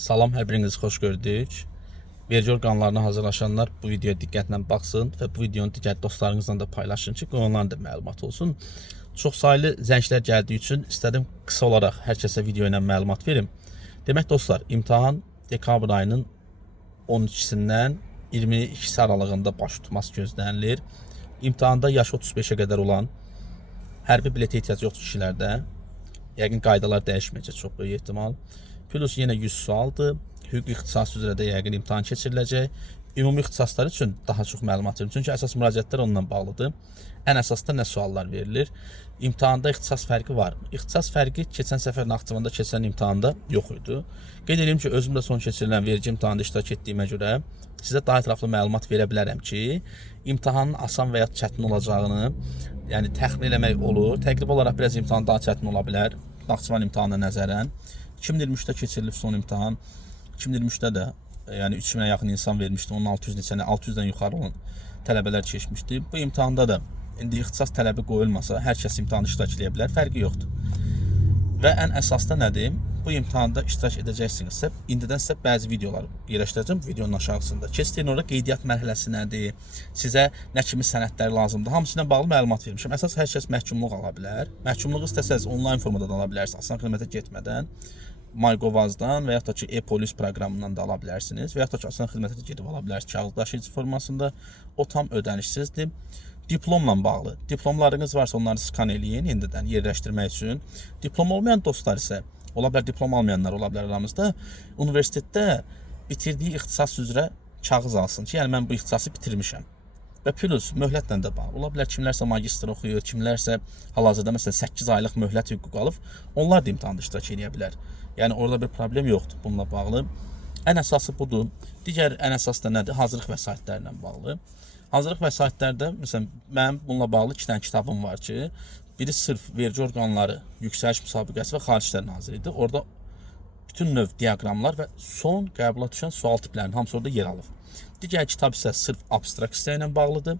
Salam, hər birinizi xoş gördük. Vergi orqanlarına hazırlaşanlar bu videoya diqqətlə baxsın və bu videonu digər dostlarınızla da paylaşın ki, onların da məlumat olsun. Çox saylı zənglər gəldiyi üçün istədim qısa olaraq hər kəsə video ilə məlumat verim. Demək dostlar, imtahan dekabr ayının 12-sindən 22-si aralığında baş tutması gözlənilir. İmtahanda yaş 35-ə qədər olan hərbi biletə ehtiyac yoxdur kişilərdə. Yəqin qaydalar dəyişməyəcək çox böyük ehtimal. Plus yenə 100 sualdır. Hüquq ixtisası üzrə də yəqin imtahan keçiriləcək. Ümumi ixtisaslar üçün daha çox məlumat verim. Çünki əsas müraciətlər onunla bağlıdır. Ən əsasda nə suallar verilir? İmtahanda ixtisas fərqi var. İxtisas fərqi keçən səfər Naxçıvanda keçən imtahanda yox idi. Qeyd edeyim ki, özüm də son keçirilən vergi imtahanında iştirak etdiyimə görə sizə daha ətraflı məlumat verə bilərəm ki, imtahanın asan və ya çətin olacağını, yəni təxmin eləmək olur. Təqrib olaraq biraz imtahan daha çətin ola bilər. Naxçıvan imtahanına nəzərən. 2023-də keçirilib son imtahan. 2023-də də yəni 3000-ə yaxın insan vermişdi. Onun 600 neçəni, 600-dən yuxarı olan tələbələr keçmişdi. Bu imtahanda da indi ixtisas tələbi qoyulmasa hər kəs imtahanda iştirak edə bilər. Fərqi yoxdur. Və ən əsasda nədir? Bu imtahanda iştirak edəcəksinizsə, indidən sizə bəzi videolar yerləşdirəcəm videonun aşağısında. Keçdiyən orada qeydiyyat mərhələsi nədir? Sizə nə kimi sənədlər lazımdır? Hamısı ilə bağlı məlumat vermişəm. Əsas hər kəs məhkumluq ala bilər. Məhkumluğu istəsəz onlayn formada da ala bilərsiniz. Asan xidmətə getmədən. MyGovazdan və yaxud da ki, e-polis proqramından da ala bilərsiniz. Və yaxud da ki, asan xidmətə gedib ala bilərsiniz kağız daşıyıcı formasında. O tam ödənişsizdir. Diplomla bağlı. Diplomlarınız varsa onları skan eləyin indidən yerləşdirmək üçün. Diplom olmayan dostlar isə, ola bilər diplom almayanlar ola bilər aramızda, universitetdə bitirdiyi ixtisas üzrə kağız alsın ki, yəni mən bu ixtisası bitirmişəm. Və plus möhlətlə də bağlı. Ola bilər kimlərsə magistr oxuyur, kimlərsə hal-hazırda məsələn 8 aylıq möhlət hüququ alıb, onlar da imtahanda iştirak edə bilər. Yəni orada bir problem yoxdur bununla bağlı. Ən əsası budur. Digər ən əsas da nədir? Hazırlıq vəsaitlərlə bağlı. Hazırlıq vəsaitlərdə məsələn mənim bununla bağlı 2 dənə kitabım var ki, biri sırf vergi orqanları yüksəliş müsabiqəsi və Xarici İşlər Nazirliyidir. Orada bütün növ diaqramlar və son qəbula düşən sual tiplərinin hamısı orada yer alır. Digər kitab isə sırf abstrakt hissə ilə bağlıdır.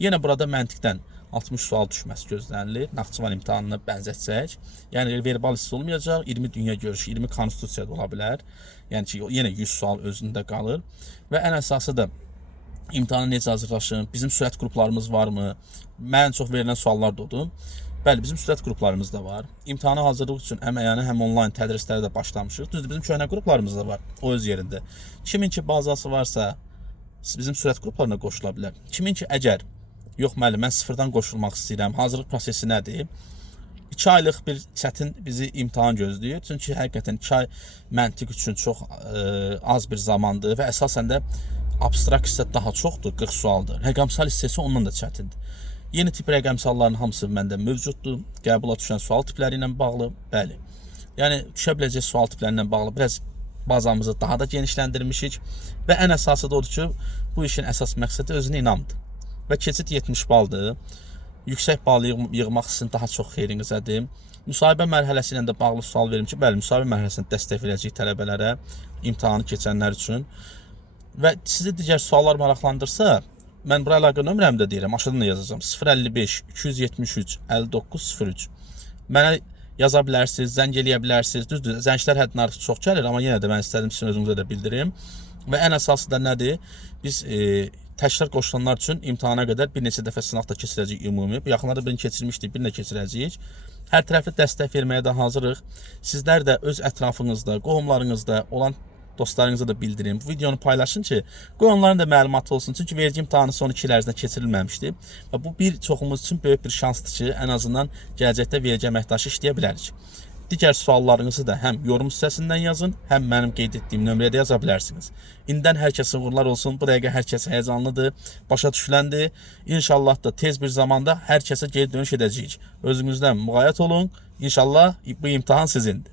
Yenə burada məntiqdən 60 sual düşməsi gözlənilir. Naxçıvan imtahanına bənzətsək. Yəni verbal hissə olmayacaq, 20 dünya görüşü, 20 konstitusiya da ola bilər. Yəni ki, yenə 100 sual özündə qalır. Və ən əsası da imtahana necə hazırlaşın, bizim sürət qruplarımız varmı? Mən çox verilən suallar da odur. Bəli, bizim sürət qruplarımız da var. İmtahana hazırlıq üçün həm əyani, həm onlayn tədrislərə də başlamışıq. Düzdür, bizim köhnə qruplarımız da var, o öz yerində. Kimin ki bazası varsa, bizim sürət qruplarına qoşula bilər. Kimin ki əgər, yox müəllim, mən sıfırdan qoşulmaq istəyirəm, hazırlıq prosesi nədir? 2 aylıq bir çətin bizi imtahan gözləyir. Çünki həqiqətən 2 ay məntiq üçün çox az bir zamandır və əsasən də abstrakt hissə daha çoxdur, 40 sualdır. Rəqəmsal hissəsi ondan da çətindir. Yeni tip rəqəmsalların hamısı məndə mövcuddur. Qəbula düşən sual tipləri ilə bağlı, bəli. Yəni düşə biləcək sual tipləri ilə bağlı biraz bazamızı daha da genişləndirmişik və ən əsası da odur ki, bu işin əsas məqsədi özünə inamdır. Və keçid 70 baldır. Yüksək bal yığmaq sizin daha çox xeyrinizədir. Müsahibə mərhələsi ilə də bağlı sual verim ki, bəli, müsahibə mərhələsində dəstək verəcəyik tələbələrə, imtahanı keçənlər üçün. Və sizi digər suallar maraqlandırsa, mən bura əlaqə nömrəmi də deyirəm, aşağıdan da yazacağam. 055 273 59 03. Mənə yaza bilərsiniz, zəng eləyə bilərsiniz. Düzdür, zənglər həddindən artıq çox gəlir, amma yenə də mən istədim sizin özünüzə də bildirim. Və ən əsası da nədir? Biz təşkil qoşulanlar üçün imtahana qədər bir neçə dəfə sınaq da keçirəcəyik ümumi. Bu yaxınlarda birini keçirmişdik, birini də keçirəcəyik. Hər tərəfli dəstək verməyə də hazırıq. Sizlər də öz ətrafınızda, qohumlarınızda olan dostlarınıza da bildirin. Bu videonu paylaşın ki, qoy onların da məlumatı olsun. Çünki vergi imtahanı son 2 il ərzində keçirilməmişdi. Və bu bir çoxumuz üçün böyük bir şansdır ki, ən azından gələcəkdə vergi əməkdaşı işləyə bilərik. Digər suallarınızı da həm yorum hissəsindən yazın, həm mənim qeyd etdiyim nömrəyə də yaza bilərsiniz. İndən hər kəsə uğurlar olsun. Bu dəqiqə hər kəs həyəcanlıdır, başa düşüləndir. İnşallah da tez bir zamanda hər kəsə geri dönüş edəcəyik. Özünüzdən müğayət olun. İnşallah bu imtahan sizindir.